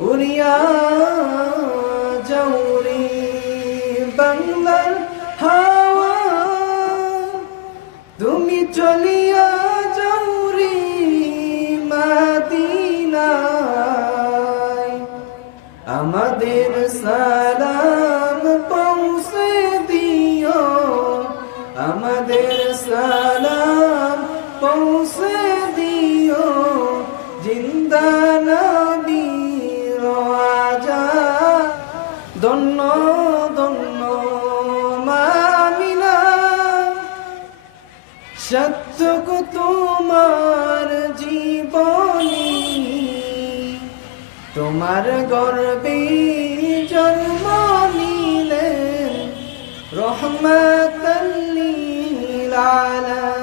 উড়িয়া যাওরে বাংলার হাওয়া, তুমি চলিয়া যাওরে মদিনায়। আমাদের সালাম পৌঁছে দিও, আমাদের সালাম পৌঁছে দিও, জিন্দা নবীর আজাদ। ধন্য ধন্য মা আমিনা, সার্থক তোমার জীবনী, তোমার গর্বে জন্ম নিলেন রহমাতাল লিল আলামিন।